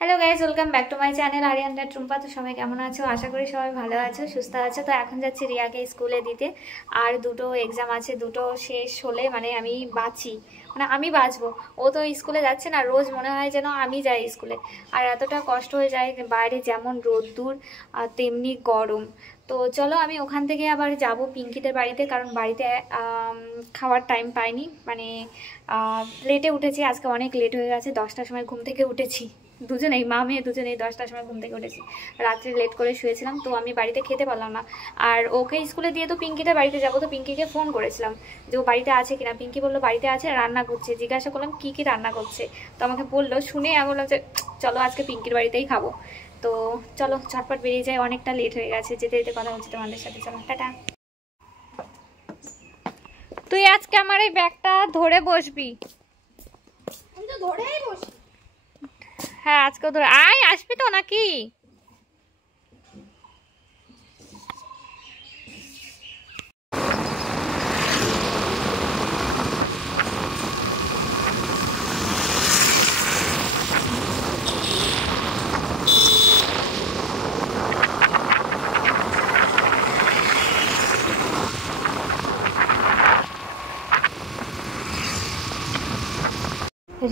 Hello guys, welcome back to my channel Aryan ড্যাট টুম্পা। তো সবাই কেমন আছো? আশা করি সবাই ভালো আছো, সুস্থ আছো। তো এখন যাচ্ছি রিয়াকে স্কুলে দিতে। আর দুটো এক্সাম আছে, দুটো শেষ হলে মানে আমি বাঁচি, মানে আমি বাঁচবো। ও তো স্কুলে যাচ্ছে না, রোজ মনে হয় যেন আমি যাই স্কুলে। আর এতটা কষ্ট হয়ে যায়, বাইরে যেমন রোদ্দুর আর তেমনি গরম। তো চলো আমি ওখান থেকে আবার যাব পিঙ্কিদের বাড়িতে, কারণ বাড়িতে খাওয়ার টাইম পাইনি, মানে লেটে উঠেছি আজকে, অনেক লেট হয়ে গেছে। 10টার সময় ঘুম থেকে উঠেছি, দুজনেই মা মেয়ে দুজনেই 10টার সময় ঘুম থেকে উঠেছি। রাত্রে লেট করে শুয়েছিলাম, তো আমি বাড়িতে খেতে পারলাম না। আর ওকে স্কুলে দিয়ে তো পিঙ্কিদের বাড়িতে যাবো। তো পিঙ্কিকে ফোন করেছিলাম যে ও বাড়িতে আছে কিনা। পিঙ্কি বললো বাড়িতে আছে, রান্না করছে। জিজ্ঞাসা করলাম কী কী রান্না করছে, তো আমাকে বললো। শুনে আমি বললাম যে চলো আজকে পিঙ্কির বাড়িতেই খাবো। তো চলো ঝটপট বেরিয়ে যায়, অনেকটা লেট হয়ে গেছে। যেতে যেতে কথা হচ্ছে তোমাদের সাথে, চলো টাটা। তুই আজকে আমার এই ব্যাগটা ধরে বসবি। আমি তো ধরেই বসি। হ্যাঁ আজকেও ধরে আয়, আসবি তো নাকি?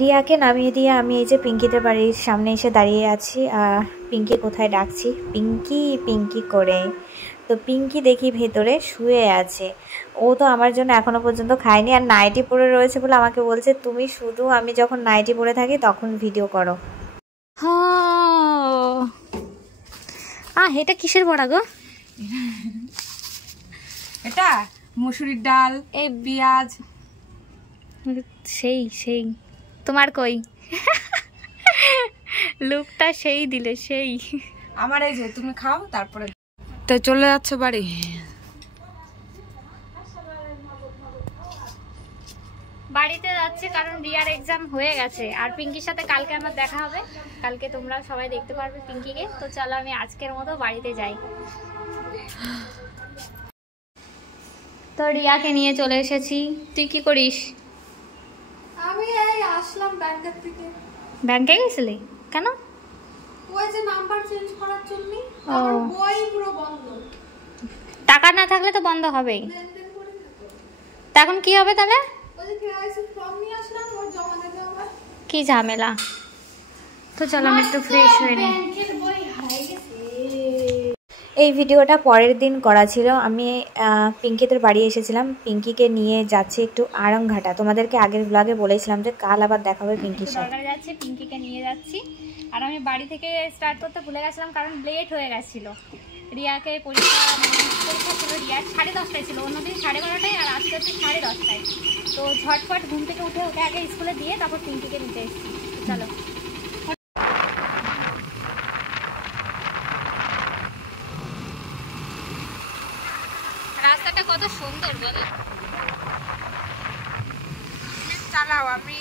রিয়াকে নামিয়ে দিয়ে আমি এই যে পিঙ্কিদের বাড়ির সামনে এসে দাঁড়িয়ে আছি। আর পিঙ্কি কোথায় ডাকছি, পিঙ্কি পিঙ্কি করে। তো পিঙ্কি দেখি ভেতরে শুয়ে আছে। ও তো আমার জন্য এখনো পর্যন্ত খায়নি, আর নাইটি পরে রয়েছে বলে আমাকে বলছে তুমি শুধু আমি যখন নাইটি পরে থাকি তখন ভিডিও করো। এটা কিসের বড়া গো? এটা মসুরির ডাল, এই পেঁয়াজ। সেই সেই তোমার কই লুকটা সেই দিলে সেই। আমার এই যে তুমি খাও তারপরে তো চলে যাচ্ছ বাড়ি। বাড়িতে যাচ্ছি কারণ রিয়ার এক্সাম হয়ে গেছে। আর পিঙ্কির সাথে কালকে আমার দেখা হবে, কালকে তোমরা সবাই দেখতে পারবে পিঙ্কিকে। তো চলো আমি আজকের মতো বাড়িতে যাই। তো রিয়াকে নিয়ে চলে এসেছি। তুই কি করিস? আমি এই আসলাম ব্যাংকের থেকে। ব্যাংকে গেছিলি কেন? ওই যে নাম্বার চেঞ্জ করার জন্য। আমার বই পুরো বন্ধ। টাকা না থাকলে তো বন্ধ হবেই। তা এখন কি হবে তাহলে? ওই যে কেওয়াইসি ফর্ম নিয়ে আসলাম, ওর জমা দিতে হবে। কি ঝামেলা। তো চলো আমি একটু ফ্রেশ হয়ে নিই। ব্যাংকের বই হারিয়ে গেছে। এই ভিডিওটা পরের দিন করা ছিল। আমি পিঙ্কিদের বাড়ি এসেছিলাম, পিঙ্কিকে নিয়ে যাচ্ছি একটু আড়ংঘাটা। তোমাদেরকে আগের ব্লগে বলেছিলাম যে কাল আবার দেখা হবে পিঙ্কির সাথে। যাচ্ছি পিঙ্কিকে নিয়ে যাচ্ছি। আর আমি বাড়ি থেকে স্টার্ট করতে ভুলে গেছিলাম কারণ লেট হয়ে গেছিলো। রিয়াকে পরীক্ষা ছিল, রিয়ার 10:30টায় ছিল, অন্যদিন 12:30টায়, আর আজকে হচ্ছে 10:30টায়। তো ঝটপট ঘুম থেকে উঠে ওকে আগে স্কুলে দিয়ে তারপর পিঙ্কিকে নিতে এসেছি। চলো। রাস্তাটা কত সুন্দর বলো। চালাও আমি।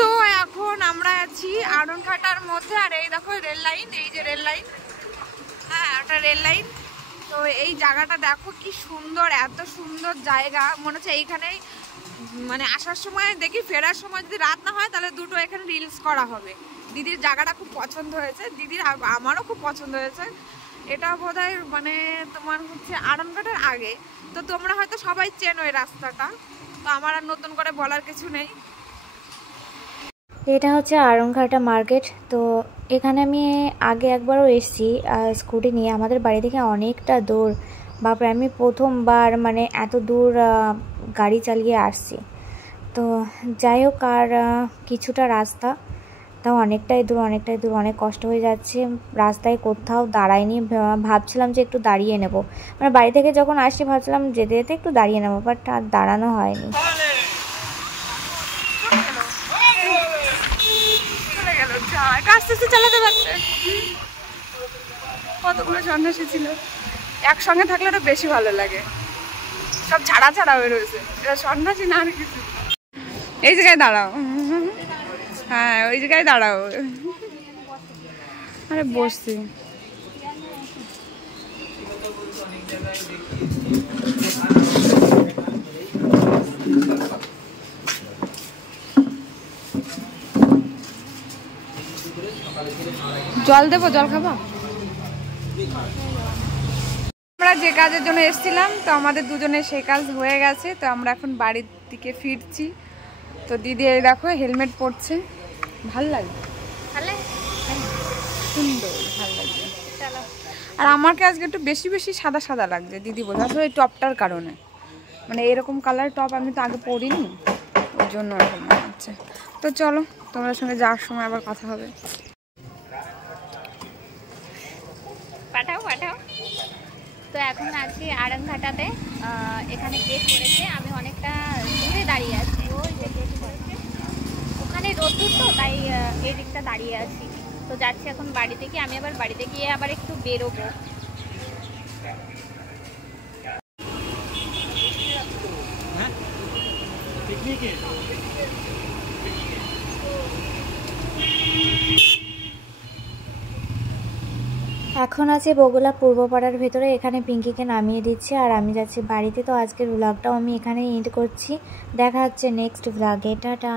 তো এখন আমরা আছি আড়ংঘাটার মধ্যে। আর এই দেখো রেল লাইন, এই যে রেল লাইন, হ্যাঁ ওটা রেল লাইন। তো এই জায়গাটা দেখো কি সুন্দর, এত সুন্দর জায়গা। মনে হচ্ছে এইখানেই মানে আসার সময় দেখি, ফেরার সময় যদি রাত না হয় তাহলে দুটো এখানে রিলস করা হবে। দিদির জায়গাটা খুব পছন্দ হয়েছে, দিদির আমারও খুব পছন্দ হয়েছে। এটা বোধহয় মানে তোমার হচ্ছে আড়ংঘাটার আগে। তো তোমরা হয়তো সবাই চেনো এই রাস্তাটা, তো আমার আর নতুন করে বলার কিছু নেই। এটা হচ্ছে আড়ংঘাটা মার্কেট। তো এখানে আমি আগে একবারও এসেছি স্কুটি নিয়ে। আমাদের বাড়ি থেকে অনেকটা দূর, বাপরে আমি প্রথমবার মানে এত দূর গাড়ি চালিয়ে আসছি। তো যাই হোক, আর কিছুটা রাস্তা, তাও অনেকটাই দূর অনেকটাই দূর, অনেক কষ্ট হয়ে যাচ্ছে। রাস্তায় কোথাও দাঁড়াইনি, ভাবছিলাম যে একটু দাঁড়িয়ে নেব। মানে বাড়ি থেকে যখন আসছি ভাবছিলাম যেতে যেতে একটু দাঁড়িয়ে নেবো, বাট আর দাঁড়ানো হয়নি। চালাতে পারছে। কতগুলো সন্ন্যাসী ছিল একসঙ্গে থাকলে ওটা বেশি ভালো লাগে। সব ছাড়া ছাড়া হয়ে রয়েছে, এটা সন্ন্যাসী না আর কিছু। এই জায়গায় দাঁড়াও, হ্যাঁ ওই জায়গায় দাঁড়াও। আরে বসছি। জল দেবো, জল খাবো। আমরা যে কাজের জন্য এসেছিলাম তো আমাদের দুজনের সেই কাজ হয়ে গেছে। তো আমরা এখন বাড়ির দিকে ফিরছি। তো দিদি এই দেখো হেলমেট পরছে, ভাল লাগে, সুন্দর, ভাল লাগছে। আর আমাকে আজকে একটু বেশি বেশি সাদা সাদা লাগছে দিদি বলে, আসলে এই টপটার কারণে, মানে এরকম কালার টপ আমি তো আগে পরিনি, ওই জন্য এরকম মনে হচ্ছে। তো চলো তোমার সঙ্গে যাওয়ার সময় আবার কথা হবে। পাঠাও পাঠাও। তো এখন আছি আড়ংঘাটাতে, এখানে গেট করেছে, আমি অনেকটা দূরে দাঁড়িয়ে আছি, ওই যে গেট করেছে ওখানে রোদ্দুর, তো তাই এই দিকটা দাঁড়িয়ে আছি। তো যাচ্ছি এখন বাড়িতে গিয়ে, আমি আবার বাড়িতে গিয়ে আবার একটু বেরোবো। এখন আছে বগুলা পূর্বপাড়ার ভেতরে, এখানে পিঙ্কিকে নামিয়ে দিচ্ছি আর আমি যাচ্ছি বাড়িতে। তো আজকের ব্লগটাও আমি এখানে এন্ড করছি, দেখা হচ্ছে নেক্সট ব্লগে, টাটা।